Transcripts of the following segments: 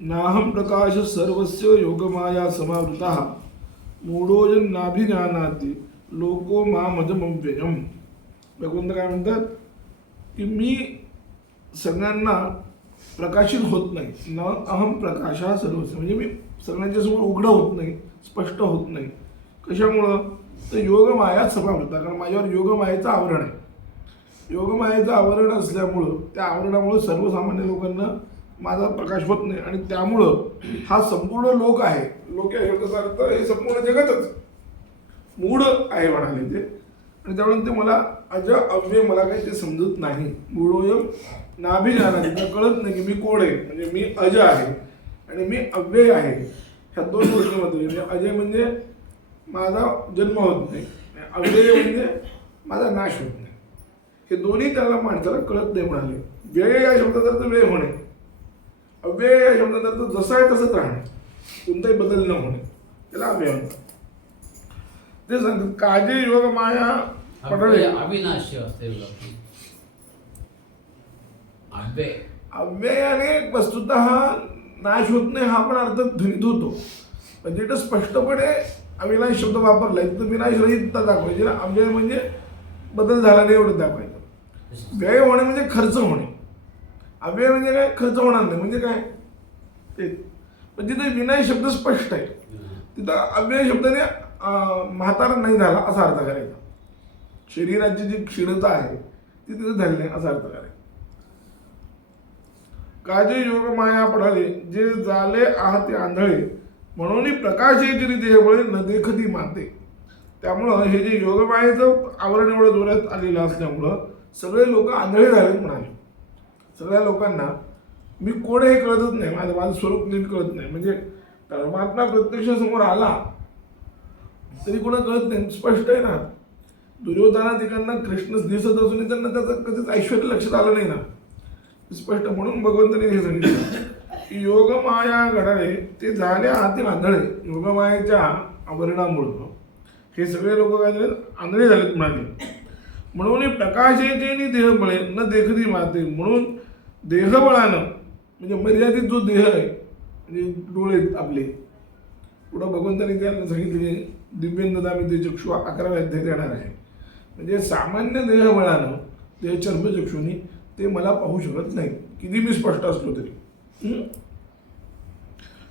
नाहम प्रकाश सर्वस्य योगमाया समावृता। मूढोजन नाभिजानाती लोको मामजमव्ययम। भगवंत काय म्हणतात? की मी सगळ्यांना प्रकाशित होत नाही. न अहम प्रकाश हा सर्वस्व म्हणजे मी सगळ्यांच्या समोर उघडं होत नाही स्पष्ट होत नाही. कशामुळं? तर योगमायाच समावृता कारण माझ्यावर योगमायेचं आवरण आहे. योगमायेचं आवरण असल्यामुळं त्या आवरणामुळं सर्वसामान्य लोकांना माझा प्रकाश होत नाही. आणि त्यामुळं हा संपूर्ण लोक आहे. लोक या शब्दाचा अर्थ हे संपूर्ण जगतच. मूढ आहे म्हणाले ते. आणि त्यामुळे ते मला अज अव्यय मला काही ते समजत नाही. मूळोयम नाभी जाणार कळत नाही की मी कोण आहे. म्हणजे मी अज आहे. आणि मी अव्यय आहे. ह्या दोन गोष्टीमध्ये म्हणजे अजय म्हणजे माझा जन्म होत नाही. अव्यय म्हणजे माझा नाश होत नाही. हे दोन्ही त्याला माणसाला कळत नाही म्हणाले. व्यय या शब्दाचा अर्थ वेळ होणे. अव्यय या शब्दाचा अर्थ जसं आहे तसंच राहणे कोणताही बदल न होणे. त्याला अव्यय म्हणतात ते सांगतात काजे योग माया अव्यय अविनाशी असते अव्यय अव्ययाने वस्तुत हा नाश होत नाही हा पण अर्थ ध्वनित होतो. पण जिथं स्पष्टपणे अविनाश शब्द वापरलाय. तर विनाश रहितता दाखवायची. ना अव्यय म्हणजे बदल झाला नाही एवढं दाखवायचं. व्यय होणे म्हणजे खर्च होणे. अव्यय म्हणजे काय? खर्च होणार नाही. म्हणजे काय? ते पण तिथे विनय शब्द स्पष्ट आहे. तिथं अव्यय शब्दाने म्हातारा नाही झाला असा अर्थ करायचा. शरीराची जी क्षीणता आहे ती तिथे झाली नाही असा अर्थ करायचा. काजे योग माया पडाले जे झाले आहात ते आंधळे. म्हणून प्रकाश येते देहबळे न देखती माते. त्यामुळं हे जे योगमायेचं आवरण एवढं जोरात आलेलं असल्यामुळं सगळे लोक आंधळे झालेत म्हणाले. सगळ्या लोकांना मी कोण हे कळतच नाही माझं माझं स्वरूप नीट कळत नाही. म्हणजे परमात्मा प्रत्यक्ष समोर आला तरी कोणा कळत नाही. स्पष्ट आहे ना? दुर्योधनाधिकांना कृष्णच दिसत असूनही त्यांना त्याचं कधीच ऐश्वर लक्षात आलं नाही ना? स्पष्ट म्हणून भगवंताने हे सांगितलं. की योगमाया घडाळे ते झाले आतील आंधळे. योगमायाच्या आवरणामुळं. हे सगळे लोक काय झाले आंधळे झालेत म्हणाले. म्हणून प्रकाशाचे देह देहबळे न देखरी माते. म्हणून देहबळानं म्हणजे मर्यादित जो देह आहे म्हणजे डोळे आपले पुढं भगवंताने त्याला सांगितले दिव्यंदामी ते चक्षू अकराव्या अध्याय देणार आहे. म्हणजे सामान्य देहबळानं देह चर्मचक्षुनी ते मला पाहू शकत नाही किती मी स्पष्ट असलो तरी.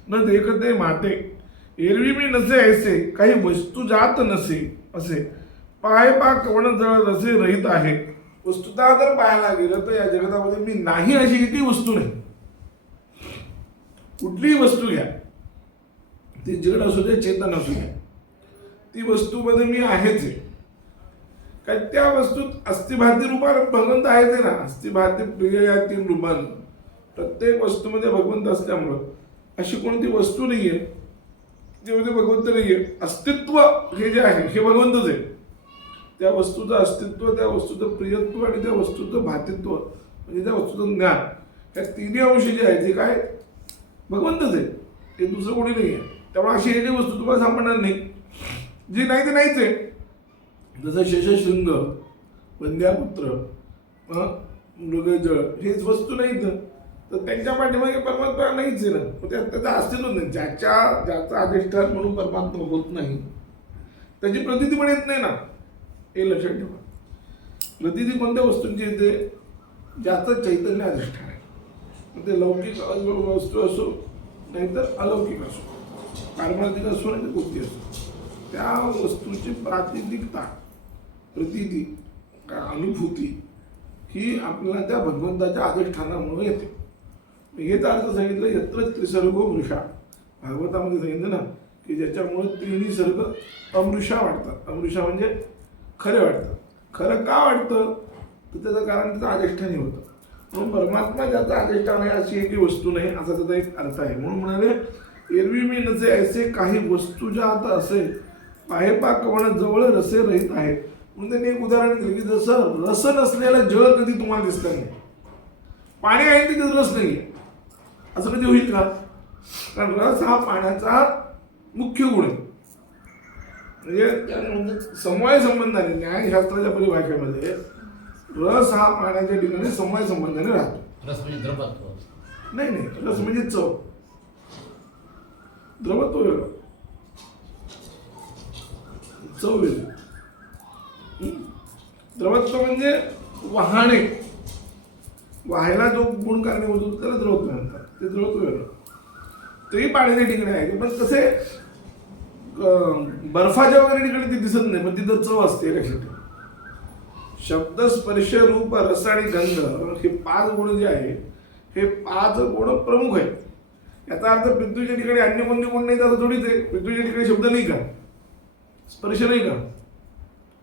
न देखते माते एरवी मी नसे ऐसे काही वस्तू जात नसे असे. पाय पा कवण जळ रसे रहित आहे वस्तुतः जर पाहायला गेलं तर या जगतामध्ये मी नाही अशी काही वस्तू नाही. कुठलीही वस्तू घ्या. ती जड असू दे चेतन असू द्या. ती वस्तूमध्ये मी आहेच आहे. काय त्या वस्तूत अस्थिभारती रूपात भगवंत आहे ते ना. अस्थिभारती प्रिय या तीन रूपानं. प्रत्येक वस्तूमध्ये भगवंत असल्यामुळं अशी कोणती वस्तू नाही आहे त्यामध्ये भगवंत नाही आहे अस्तित्व हे जे आहे हे भगवंतच आहे. त्या वस्तूचं अस्तित्व त्या वस्तूचं प्रियत्व आणि त्या वस्तूचं भातित्व म्हणजे त्या वस्तूचं ज्ञान ह्या तिन्ही अंश जे आहेत ते काय भगवंतच आहे ते दुसरं कोणी नाही आहे. त्यामुळे अशी एकही वस्तू तुम्हाला सापडणार नाही. जी नाही ते नाहीच आहे. जसं शशशृंग वंद्यापुत्र मृगजळ हेच वस्तू नाहीत. तर त्यांच्या पाठीमागे परमात्मा नाहीच आहे ना. मग त्या- त्याचं अस्तित्व नाही. ज्याच्या ज्याचा अधिष्ठान म्हणून परमात्मा होत नाही. त्याची प्रतिती पण येत नाही ना. हे लक्षात ठेवा. प्रतिती कोणत्या वस्तूंची येते ज्याचं चैतन्य अधिष्ठान आहे? मग ते लौकिक वस्तू असो नाहीतर अलौकिक असो. पारमार्थिक असो नाही तर कोणती असो. त्या वस्तूची प्रातिनिकता प्रतिती का अनुभूती ही आपल्याला त्या भगवंताच्या अधिष्ठानामुळे येते. हेच अर्थ सांगितलं यत्र त्रिसर्ग मृषा. भागवतामध्ये सांगितलं ना की ज्याच्यामुळे तिन्ही सर्ग अमृषा वाटतात अमृषा म्हणजे खरे वाटतं. खरं का वाटतं? तर त्याचं कारण त्याचं अधिष्ठानी होतं. म्हणून परमात्मा ज्याचं अधिष्ठान आहे अशी एक वस्तू नाही असा त्याचा एक अर्थ आहे. म्हणून म्हणाले एरवी मी नसे ऐसे काही वस्तू ज्या आता असे पाहेपा कवण जवळ रसे रहित आहे म्हणून त्यांनी एक उदाहरण दिलं की जसं रस नसलेलं जळ कधी तुम्हाला दिसत नाही. पाणी आहे तिथे रस नाही असं कधी होईल का? कारण रस हा पाण्याचा मुख्य गुण आहे. म्हणजे म्हणजे समवाय संबंधाने न्यायशास्त्राच्या परिभाषेमध्ये रस हा पाण्याच्या ठिकाणी समवाय संबंधाने राहतो. रस म्हणजे द्रवत्व. नाही नाही. रस म्हणजे चव. द्रवत्व वेगळं. चव वेगळी? द्रवत्व म्हणजे वाहणे. वाहायला जो गुण कारणीभूत होतो त्याला द्रवत्व म्हणतात. ते द्रवत्व वेगळं. तेही पाण्याचे ठिकाणी आहे पण कसे बर्फाच्या वगैरे ठिकाणी ती दिसत नाही पण तिथं चव असते लक्षात ठेवा. शब्द स्पर्श रूप रस आणि गंध हे पाच गुण जे आहे हे पाच गुण प्रमुख आहेत. याचा अर्थ पृथ्वीच्या ठिकाणी अन्य कोणते गुण नाही तर थोडीच आहे. पृथ्वीच्या ठिकाणी शब्द नाही का? स्पर्श नाही का?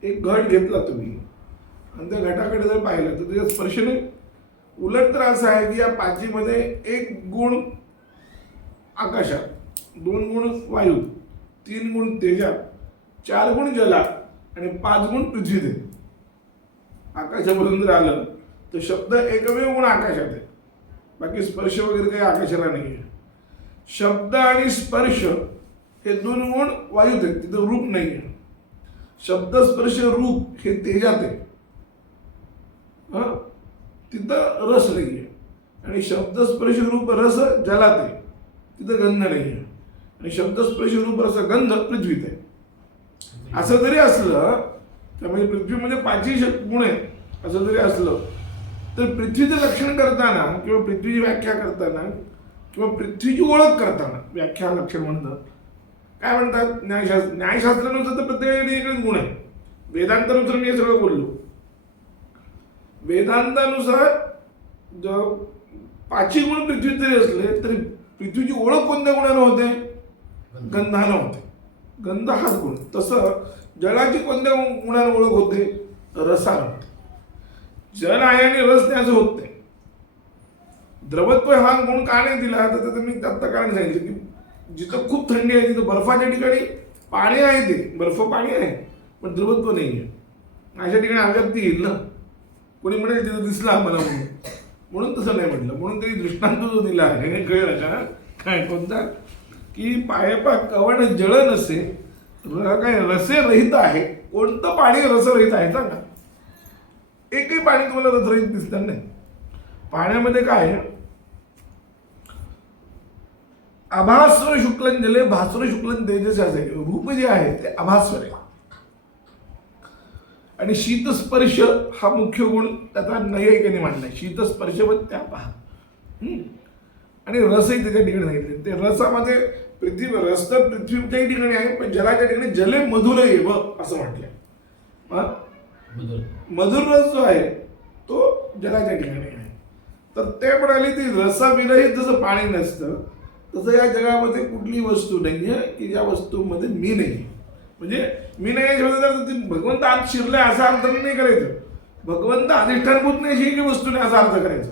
एक घट घेतला तुम्ही. आणि त्या घटाकडे जर पाहिलं तर त्याच्यात स्पर्श नाही. उलट तर असं आहे की या पाचीमध्ये एक गुण आकाशात दोन गुण वायू. तीन गुण तेजात चार गुण जलात आणि पाच गुण पृथ्वी दे आकाशापासून जर आलं तर शब्द एकमेव गुण आकाशात आहे बाकी स्पर्श वगैरे काही आकाशाला नाही आहे शब्द आणि स्पर्श हे दोन गुण वायूत आहेत तिथं रूप नाही आहे शब्द स्पर्श रूप हे तेजात आहे. तिथं रस नाही आहे आणि शब्द स्पर्श रूप रस जलात आहे. तिथं गंध नाही आहे आणि शब्दस्पर्श रूप रस गंध पृथ्वीत आहे. असं जरी असलं त्यामध्ये पृथ्वीमध्ये म्हणजे पाचही गुण आहेत. असं जरी असलं तर पृथ्वीचं लक्षण करताना किंवा पृथ्वीची व्याख्या करताना किंवा पृथ्वीची ओळख करताना व्याख्या लक्षण म्हणतात. काय म्हणतात? न्यायशास्त्र न्यायशास्त्रानुसार तर प्रत्येकाकडे एकच गुण आहे. वेदांतानुसार मी हे सगळं बोललो. वेदांतानुसार जर पाचही गुण पृथ्वीत जरी असले तरी पृथ्वीची ओळख कोणत्या गुणानं होते? गंधाला होते. गंध हाच गुण. तसं जलाची कोणत्या गुणाला ओळख होते? रसाला होते. जल आहे आणि रस त्याचं होत नाही. द्रवत्व हा गुण का नाही दिला तर त्याचं मी आत्ता कारण सांगितलं की जिथं खूप थंडी आहे तिथं बर्फाच्या ठिकाणी पाणी आहे ते. बर्फ पाणी आहे पण द्रवत्व नाही आहे. अशा ठिकाणी अव्यक्ती येईल ना. कोणी म्हणेल तिथं दिसला आम्हाला म्हणून. म्हणून तसं नाही म्हटलं. म्हणून तरी दृष्टांत जो दिला आहे कळलं का? काय कोणता? की पायपा कवण जळ नसे र काय रसे रहित आहे. कोणतं पाणी रसरहित आहे सांगा. एकही पाणी तुम्हाला रसरहित दिसणार नाही. पाण्यामध्ये काय आहे? शुक्लन जले भास्वर शुक्लन तेजस असे रूप जे आहे ते अभास्वर आहे. आणि शीतस्पर्श हा मुख्य गुण त्याचा नैयायिकाने मांडला शीतस्पर्श व त्या पहा. हम्म. आणि रसही त्याच्या ठिकाणी सांगितले ते रसामध्ये पृथ्वी रस तर पृथ्वीच्याही ठिकाणी आहे पण जलाच्या ठिकाणी जले मधुर एव असं म्हटलंय. मधुर. रस जो आहे तो जलाच्या ठिकाणी आहे. तर ते म्हणाले ती रसाविरहित जसं पाणी नसतं तसं या जगामध्ये कुठली वस्तू नाही आहे की ज्या वस्तूमध्ये मी नाही. म्हणजे मी नाही ती भगवंत आत शिरलाय असा अर्थ नाही करायचं. भगवंत अधिष्ठानभूत नाही अशी वस्तू नाही असा अर्थ करायचा.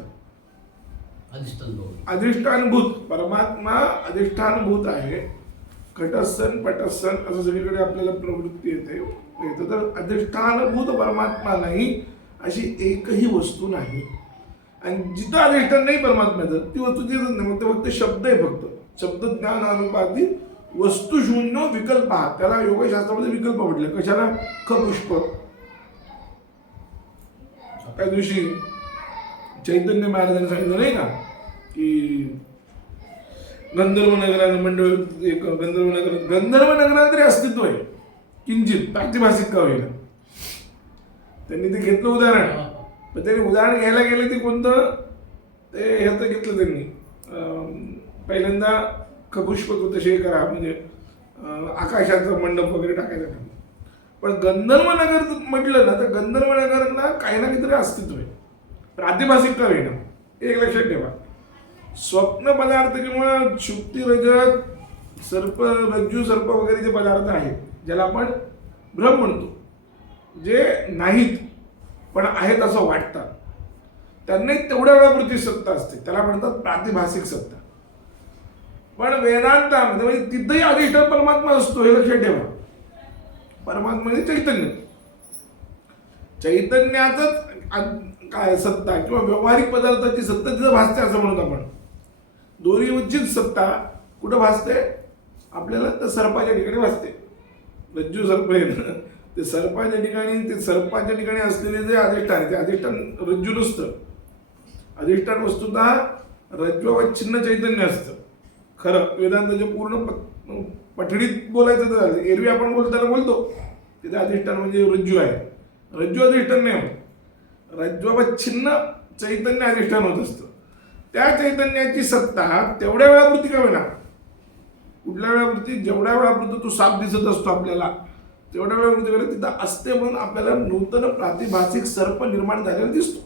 अधिष्ठानभूत. परमात्मा अधिष्ठानभूत आहे. घटस्थन पटस्थन असं सगळीकडे आपल्याला प्रवृत्ती येते. येतं तर अधिष्ठानभूत परमात्मा नाही अशी एकही वस्तू नाही. आणि जिथं अधिष्ठान नाही परमात्म्याचं ती वस्तू तिथं नाही. मग ते फक्त शब्द आहे फक्त. शब्द ज्ञान अनुपाती वस्तुशून्य विकल्प हा. त्याला योगशास्त्रामध्ये विकल्प म्हटलं. कशाला? ख पुष्प त्या दिवशी चैतन्य महाराजांनी सांगितलं नाही का? की गंधर्व नगरानं मंडळ एक गंधर्व नगर गंधर्व नगरात तरी अस्तित्व आहे. किंचित प्रातिभासिक का होईना. त्यांनी ते घेतलं उदाहरण. पण त्यांनी उदाहरण घ्यायला गेले ते कोणतं? ते ह्याचं घेतलं त्यांनी. पहिल्यांदा खपुष्प तसे करा म्हणजे आकाशाचं मंडप वगैरे टाकायचं. पण गंधर्व नगर म्हटलं ना तर गंधर्व नगरला काही ना काहीतरी अस्तित्व आहे. प्रातिभासिक का एक लक्षात ठेवा. स्वप्न पदार्थ किंवा शुक्ती रजत सर्प रज्जू सर्प वगैरे जे पदार्थ आहेत ज्याला आपण भ्रम म्हणतो जे नाहीत पण आहेत असं वाटतात त्यांना तेवढ्या वेळापुरती सत्ता असते. त्याला म्हणतात प्रातिभासिक सत्ता. पण वेदांतामध्ये म्हणजे तिथंही अधिष्ठान परमात्मा असतो हे लक्षात ठेवा. परमात्मा म्हणजे चैतन्य चैतन्यातच काय सत्ता किंवा व्यावहारिक पदार्थाची सत्ता तिथं भासते असं म्हणतो आपण. दोरीवरचीच सत्ता कुठं भासते? आपल्याला तर सर्पाच्या ठिकाणी भासते. रज्जू सर्प आहे ते सर्पाच्या ठिकाणी ते सर्पाच्या ठिकाणी असलेले जे अधिष्ठान आहे ते अधिष्ठान रज्जू नसतं. अधिष्ठान वस्तुतः रज्जूवच्छिन्न चैतन्य असतं. खरं वेदांताचे पूर्ण प- पठडीत बोलायचं तर एरवी आपण बोलताना बोलतो. तिथे अधिष्ठान म्हणजे रज्जू आहे. रज्जू अधिष्ठान नाही होत. रज्जू छिन्न चैतन्य अधिष्ठान होत असतं. त्या चैतन्याची सत्ता तेवढ्या वेळापुरती का होईना? कुठल्या वेळापुरती जेवढ्या वेळापुरती तो साप दिसत असतो आपल्याला तेवढ्या वेळापुरती वेळेला तिथं असते म्हणून आपल्याला नूतन प्रातिभासिक सर्प निर्माण झालेला दिसतो.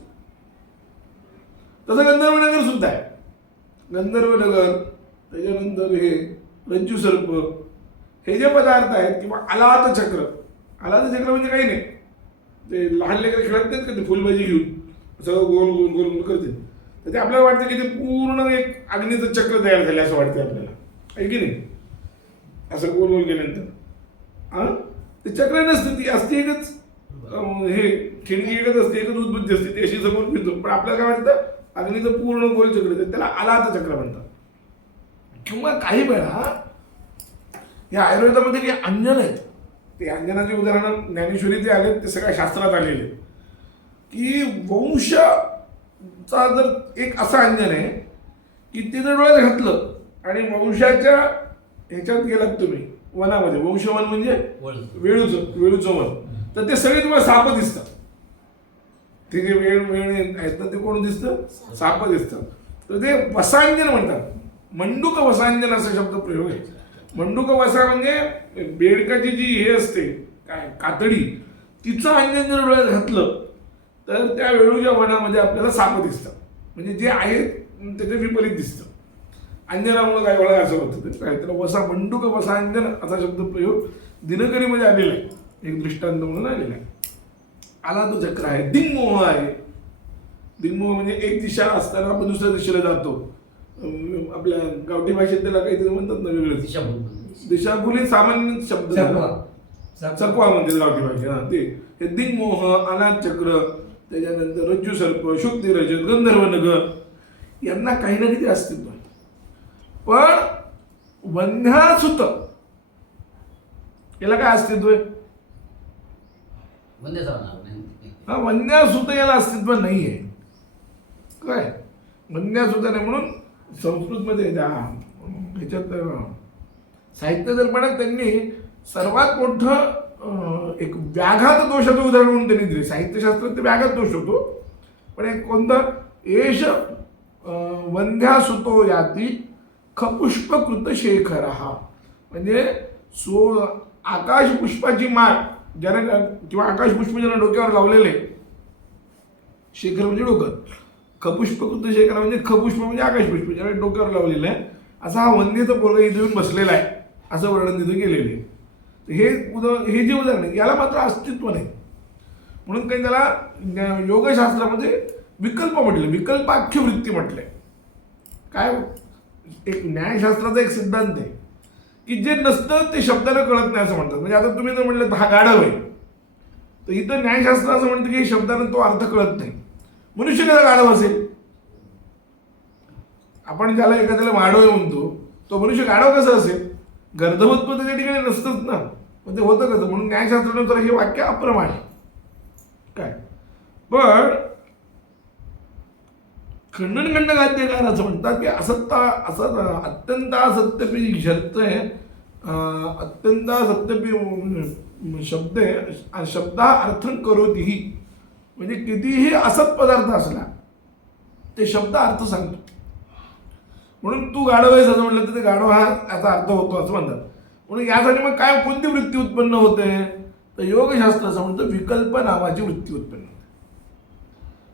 तसं गंधर्वनगर सुद्धा आहे. गंधर्वनगर त्याच्यानंतर हे रज्जू सर्प हे जे पदार्थ आहेत किंवा अलात चक्र अलात चक्र म्हणजे काही नाही. ते लहान लेकर खेळत नाहीत का ते फुलबाजी घेऊन? सगळं गोल गोल गोल गोल करते तर ते आपल्याला वाटतं की ते पूर्ण एक अग्नीचं चक्र तयार झालं असं वाटतं आपल्याला. आहे की नाही? असं गोल गोल केल्यानंतर. हां ते चक्र नसतं ती असते एकच. हे खिडकी एकच असते एकच उद्बुद्धी असते ती अशी समोर फिरतो. पण आपल्याला काय वाटतं? अग्नीचं पूर्ण गोल चक्र त्याला आलात चक्र म्हणतात. किंवा काही वेळा या आयुर्वेदामध्ये काही अंजन आहेत. ते अंजनाचे उदाहरण ज्ञानेश्वरी जे आले ते सगळ्या शास्त्रात आलेले. की वंशचा जर एक असं अंजन आहे की ते जर डोळ्यात घातलं आणि वंशाच्या ह्याच्यात गेलात तुम्ही वनामध्ये. वंशवन म्हणजे. वेळूचं वेळूचं वन तर ते सगळे तुम्हाला साप दिसतात. ते जे वेळ वेळ आहेत ना ते कोण दिसतं? साप दिसतात. तर ते वसांजन म्हणतात. मंडूक वसांजन असा शब्द प्रयोग आहे. मंडूक वसा म्हणजे बेडकाची जी हे असते काय कातडी तिचं अंजन जर डोळ्यात घातलं तर त्या वेळूच्या वनामध्ये आपल्याला साप दिसतात. म्हणजे जे आहे त्याचे विपरीत दिसतं अंजनामुळं काय वेळा असं होतं ते? काय त्याला वसा मंडूक वसांजन असा शब्द प्रयोग दिनकरीमध्ये आलेला आहे. एक दृष्टांत म्हणून आलेला आहे. आला तो चक्र आहे. दिंगमोह आहे. दिंगमोह म्हणजे एक दिशा असताना आपण दुसऱ्या दिशेला जातो. आपल्या गावठी भाषेत त्याला काहीतरी म्हणतात ना वेगळं दिशाभूल. सामान्य शब्द. चकवा. म्हणजे गावठी भाषा हा ते. हे दिंगमोह अनाथ चक्र त्याच्यानंतर रज्जू सर्प शुक्ती रजत गंधर्व नगर यांना काही ना किती अस्तित्व पण वन्ह्यासुत याला काय अस्तित्व आहे. हा वन्यासुत याला अस्तित्व नाही आहे काय? वन्यासुत नाही म्हणून संस्कृतमध्ये त्या. ह्याच्यात साहित्य दर्पणात त्यांनी सर्वात मोठं एक व्याघात दोषाचं उदाहरण म्हणून त्यांनी दिले साहित्यशास्त्रात ते व्याघात दोष होतो. पण एक कोणतं? एष वंध्या सुतो याती खपुष्पकृत शेखर हा म्हणजे सो आकाश पुष्पाची माळ ज्याने किंवा आकाश पुष्प ज्याने डोक्यावर लावलेले शेखर म्हणजे डोकं. खपुष्पकृत शेखर म्हणजे खपुष्प म्हणजे आकाश पुष्प डोक्यावर लावलेलं आहे. असा हा वंदेचा पोरगा इथे येऊन बसलेला आहे. असं वर्णन तिथे केलेलं आहे. तर हे उदाहरण हे जे उदाहरण आहे याला मात्र अस्तित्व नाही. म्हणून काही त्याला योगशास्त्रामध्ये विकल्प म्हटलं विकल्पाख्य वृत्ती म्हटले. काय हो? एक न्यायशास्त्राचा एक सिद्धांत आहे की जे नसतं ते शब्दाला कळत नाही असं म्हणतात. म्हणजे आता तुम्ही जर म्हटलं हा गाढव आहे. तर इथं न्यायशास्त्र असं म्हणतं की शब्दानं तो अर्थ कळत नाही. मनुष्य गाढव असेल. आपण ज्याला एखाद्याला वाढव आहे म्हणतो तो मनुष्य गाढव कसा असेल? गर्धवत्व त्या ठिकाणी नसतंच ना. पण ते होतं कसं? म्हणून न्यायशास्त्रानुसार हे वाक्य अप्रमाण आहे. काय? पण खंडन खंड गाद्यकार असं म्हणतात की असत्ता असत अत्यंत असत्यपी शर्त आहे अत्यंत सत्यपी शब्द आहे शब्द अर्थ करोतीही म्हणजे कितीही असत पदार्थ असला ते शब्द अर्थ सांगतो. म्हणून तू गाढव आहेस असं म्हटलं तर ते गाढव हा याचा अर्थ होतो असं म्हणतात. म्हणून यासाठी मग काय कोणती वृत्ती उत्पन्न होते? तर योगशास्त्र असं म्हणतं विकल्प नावाची वृत्ती उत्पन्न होते.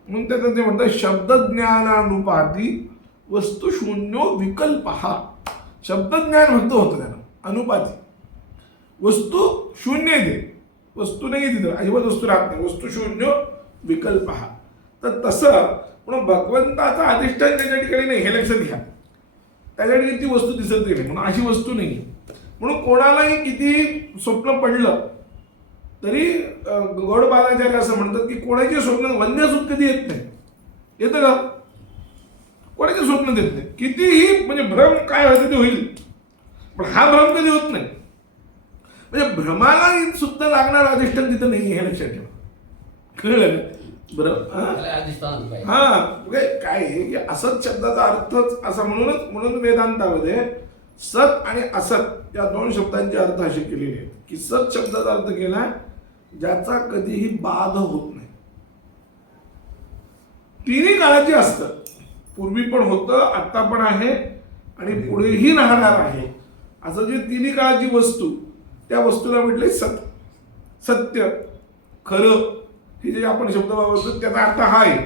म्हणून त्याचं ते म्हणतात शब्दज्ञानानुपाती वस्तुशून्यो विकल्प हा शब्दज्ञान फक्त होतं त्यानं अनुपाती. वस्तू शून्य येते वस्तू नाही तिथं अजिबात वस्तू राहत नाही. वस्तू शून्य विकल्प. हा तर तसं म्हणून भगवंताचं अधिष्ठान त्याच्या ठिकाणी नाही हे लक्षात घ्या. त्याच्या ठिकाणी ती वस्तू दिसत नाही म्हणून अशी वस्तू नाही म्हणून कोणालाही किती स्वप्न पडलं तरी गौड बालाचार्य असं म्हणतात की कोणाचे स्वप्न वन्यसूत कधी येत नाही. येतं का? कोणाचे स्वप्न देत नाही. कितीही म्हणजे भ्रम काय व्हायचं ते होईल. पण हा भ्रम कधी होत नाही. म्हणजे भ्रमाला सुद्धा लागणार अधिष्ठान तिथं नाही हे लक्षात ठेवा. कळलं बरं हां. काय आहे की असंच शब्दाचा अर्थच असा म्हणूनच म्हणून वेदांतामध्ये सत आणि असत या दोन शब्दांचे अर्थ असे केलेले आहेत. की सत शब्दाचा अर्थ केला ज्याचा कधीही बाध होत नाही. तिन्ही काळाची असतं. पूर्वी पण होतं आत्ता पण आहे आणि पुढेही राहणार आहे. असं जे तिन्ही काळाची वस्तू त्या वस्तूला म्हटले सत सत्य खरं हे जे आपण शब्द वापरतो त्याचा अर्थ हा आहे.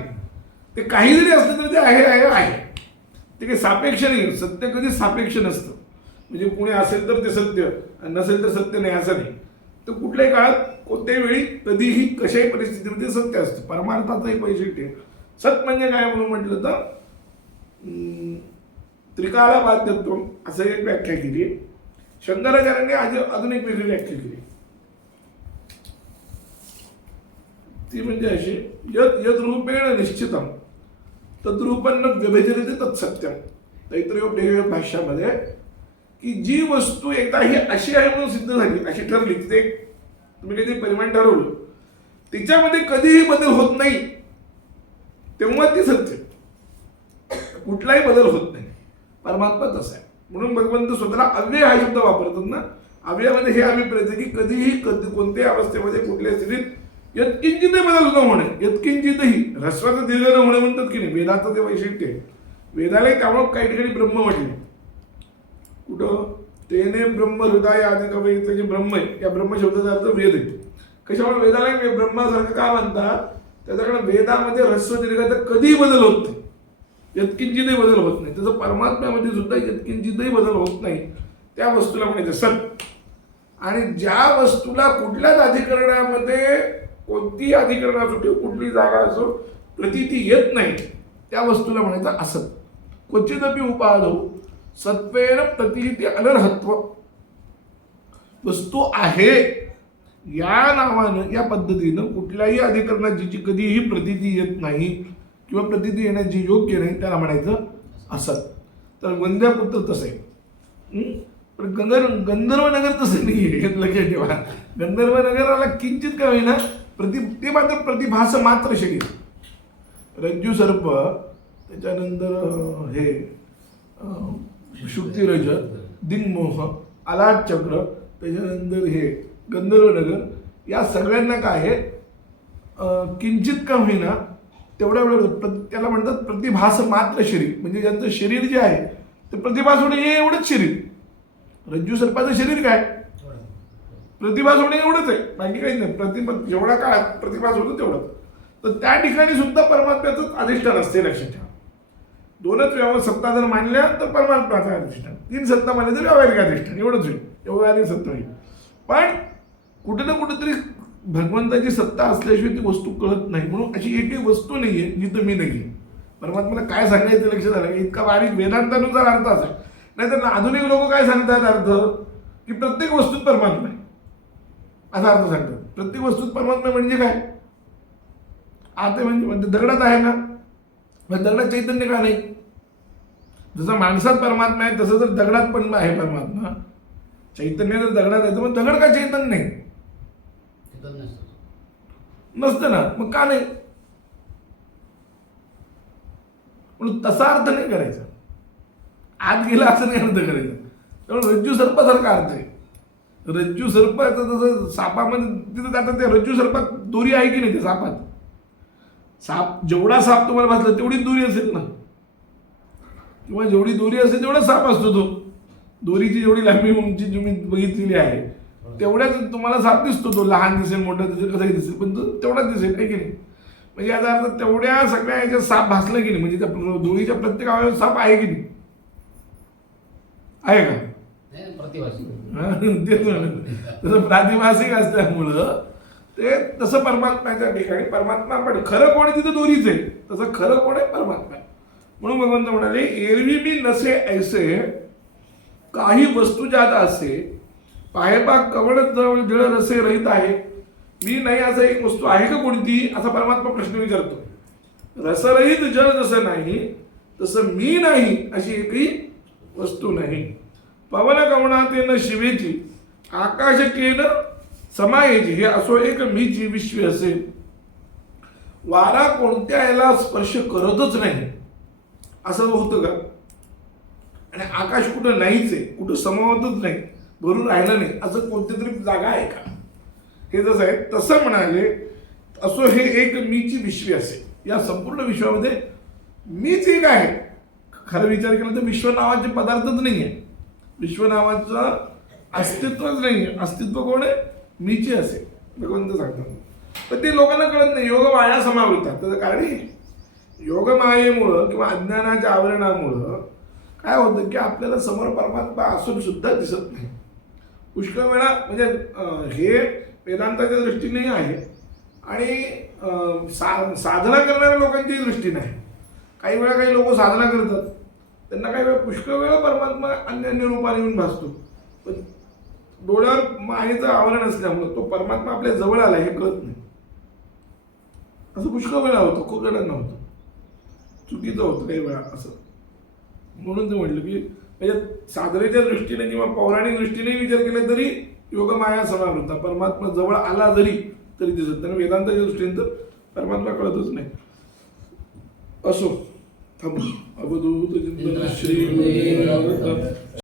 ते काही जरी असलं तरी ते आहे आहे आहे. ते काही सापेक्ष नाही. सत्य कधी सापेक्ष नसतं. म्हणजे कोणी असेल तर ते सत्य नसेल तर सत्य नाही असं नाही. तर कुठल्याही काळात कोणत्याही वेळी कधीही कशाही परिस्थितीमध्ये सत्य असतं. परमार्थाचंही पैसे सत म्हणजे काय म्हणून म्हटलं तर त्रिकाला बाध्यत्व असं एक व्याख्या केली आहे. शंकराचार्यांनी आज अजून एक वेगळी व्याख्या केली ती म्हणजे अशी यद यद्रूपेण निश्चितम. तद्रूपन्न व्यभिचरित तत्सत्यम. तैत्रीय भाष्यामध्ये की जी वस्तू एकदा ही अशी आहे म्हणून सिद्ध झाली अशी ठरली तिथे तुम्ही काही परिमाण ठरवलं. तिच्यामध्ये कधीही बदल होत नाही. तेव्हा ती सत्य. कुठलाही बदल होत नाही. परमात्मा तसा आहे. म्हणून भगवंत स्वतःला अव्यय हा शब्द वापरतात ना अव्ययामध्ये हे अभिप्रेत आहे की कधीही कधी कोणत्याही अवस्थेमध्ये कुठल्या स्थितीत यत्किंचितही बदल न होणे यत्किंचितही ह्रस्वाचं दीर्घ न होणे म्हणतात की नाही? वेदाचं ते वैशिष्ट्य आहे. वेदाला त्यामुळं काही ठिकाणी ब्रह्म म्हटले. कुठं? तेने ब्रह्म हृदय आदी कवयित्र जे ब्रह्म आहे या ब्रह्म शब्दाचा अर्थ वेद आहे. कशामुळे वेदाला ब्रह्मासारखं का म्हणतात? त्याच्याकडे वेदामध्ये ह्रस्व दीर्घाचा कधीही बदल होत नाही. यत्किंचितही बदल होत नाही. तसं परमात्म्यामध्ये सुद्धा यत्किंचितही बदल होत नाही. त्या वस्तूला म्हणायचं सत. आणि ज्या वस्तूला कुठल्याच अधिकरणामध्ये कोणतीही अधिकरण असो किंवा कुठली जागा असो प्रतीती येत नाही. त्या वस्तूला म्हणायचं असत क्वचितपी उपाधो सत्वेन प्रतिती अनर्हत्व. वस्तू आहे. या नावानं या पद्धतीनं कुठल्याही अधिकरणाची जी कधीही प्रतीती येत नाही किंवा प्रतीती येण्याची योग्य नाही त्याला म्हणायचं असत तर वंद्यापुत्र तसं. आहे पण गंधर्व गंधर्वनगर तसं नाही आहे हे लक्षात ठेवा गंधर्वनगराला किंचित का होईना प्रति ते मात्र प्रतिभास मात्र शरीर. रज्जू सर्प त्याच्यानंतर हे शुक्तिरज दिग्मोह आलाट चक्र त्याच्यानंतर हे गंधर्वनगर या सगळ्यांना काय आहे? किंचित का होईना तेवढ्या वेळ प्र- त्याला म्हणतात प्रतिभास मात्र शरीर. म्हणजे ज्यांचं शरीर जे आहे ते प्रतिभास होणे म्हणजे हे एवढंच शरीर. रज्जू सर्पाचं शरीर काय? प्रतिभास होणे एवढंच आहे. बाकी काही नाही. प्रतिभा जेवढा काळात प्रतिभास होतो तेवढंच. तर त्या ठिकाणी सुद्धा परमात्म्याचंच अधिष्ठान असते लक्षात ठेवा. दोनच व्यवहार सत्ता जर मानल्या तर परमात्म्याचं अधिष्ठान. तीन सत्ता मानली तर व्यावहारिक अधिष्ठान. एवढंच होईल. व्यवहारिक सत्ता होईल. पण कुठं ना कुठंतरी भगवंताची सत्ता असल्याशिवाय ती वस्तू कळत नाही. म्हणून अशी एकही वस्तू नाही आहे जिथं मी नाही आहे. परमात्म्याला काय सांगायचं लक्षात आलं? इतका बारीक वेदांतानुसार अर्थ असा. नाहीतर आधुनिक लोक काय सांगतात अर्थ? की प्रत्येक वस्तूत परमात्मा आहे. असा अर्थ सांगतात प्रत्येक वस्तूत परमात्मा म्हणजे काय? आता म्हणजे म्हणजे दगडात आहे ना? मग दगडात चैतन्य का नाही? जसं माणसात परमात्मा आहे तसं जर दगडात पण आहे परमात्मा. चैतन्य जर दगडात आहे तर मग दगड का चैतन्य नाही? नसतं. नसतं ना? मग का नाही? म्हणून तसा अर्थ नाही करायचा. आत गेला असं नाही अर्थ करायचा. त्यामुळे रज्जू सर्पासारखा अर्थ आहे. रज्जू सर्पाचं जसं सापामध्ये तिथं जातात त्या रज्जू सर्पात दोरी आहे की नाही त्या सापात? साप जेवढा साप तुम्हाला भासला तेवढी दोरी असेल ना. किंवा जेवढी दोरी असेल तेवढा साप असतो तो. दोरीची जेवढी लांबी उंची तुम्ही बघितलेली आहे तेवढ्याच तुम्हाला साप दिसतो तो. लहान दिसेल मोठा दिसेल कसाही दिसेल पण तो तेवढाच दिसेल आहे की नाही? म्हणजे याचा अर्थ तेवढ्या सगळ्या याच्यात साप भासलं की नाही? म्हणजे त्या दोरीच्या प्रत्येक अवयवात साप आहे की नाही? आहे का? तेच तसं प्रातिभासिक असल्यामुळं ते तसं परमात्म्याच्या ठिकाणी परमात्मा पण खरं कोण आहे तिथं दोरीच आहे. तसं खरं कोण आहे? परमात्मा. म्हणून भगवंत म्हणाले एरवी मी नसे ऐसे काही वस्तू ज्यात असे पायबाग कवड जवळ जळ रसे रहित आहे. मी नाही असं एक वस्तू आहे का कोणती? असा परमात्मा प्रश्न विचारतो. रसरहित जळ जसं नाही तसं मी नाही अशी एकही वस्तू नाही. पवन कवणातेन शिवेची आकाश केन समायेची हे असो एक मी जी विश्व असेल वारा कोणत्या याला स्पर्श करतच नाही. असं होतं का? आणि आकाश कुठं नाहीच आहे कुठं समावतच नाही भरून राहिलं नाही असं कोणती तरी जागा आहे का? हे जसं आहे तसं म्हणाले असो हे एक मीची विश्वे असे. या संपूर्ण विश्वामध्ये मीच एक आहे. खरं विचार केला तर विश्व नावाचे पदार्थच नाही आहे विश्वनामाचं अस्तित्वच नाही आहे अस्तित्व कोण आहे? मीचे असेल. भगवंत सांगतात पण ते लोकांना कळत नाही. योग माया समावृतात त्याचं कारण योग मायेमुळं किंवा अज्ञानाच्या आवरणामुळं काय होतं की आपल्याला समोर परमात्मा असून सुद्धा दिसत नाही. पुष्कळ वेळा म्हणजे हे वेदांताच्या दृष्टीने आहे. आणि सा साधना करणाऱ्या लोकांची दृष्टीने आहे काही वेळा काही लोक साधना करतात. त्यांना काही वेळा पुष्कळ वेळा परमात्मा अन्य अन्य रूपाने येऊन भासतो. पण डोळ्यावर मायेचं आवरण असल्यामुळं तो परमात्मा आपल्या जवळ आला हे कळत नाही. असं पुष्कळ वेळा होतं खूप जणांना होतं चुकीचं होतं काही वेळा असं. म्हणून ते म्हटलं की म्हणजे साधनेच्या दृष्टीने किंवा पौराणिक दृष्टीने विचार केला तरी योग माया समावृत्ता. परमात्मा जवळ आला जरी तरी दिसत नाही. वेदांताच्या दृष्टीने तर परमात्मा कळतच नाही. असो थांबू. അവധൂത ചിന്തന ശ്രീ ഗുരുദേവ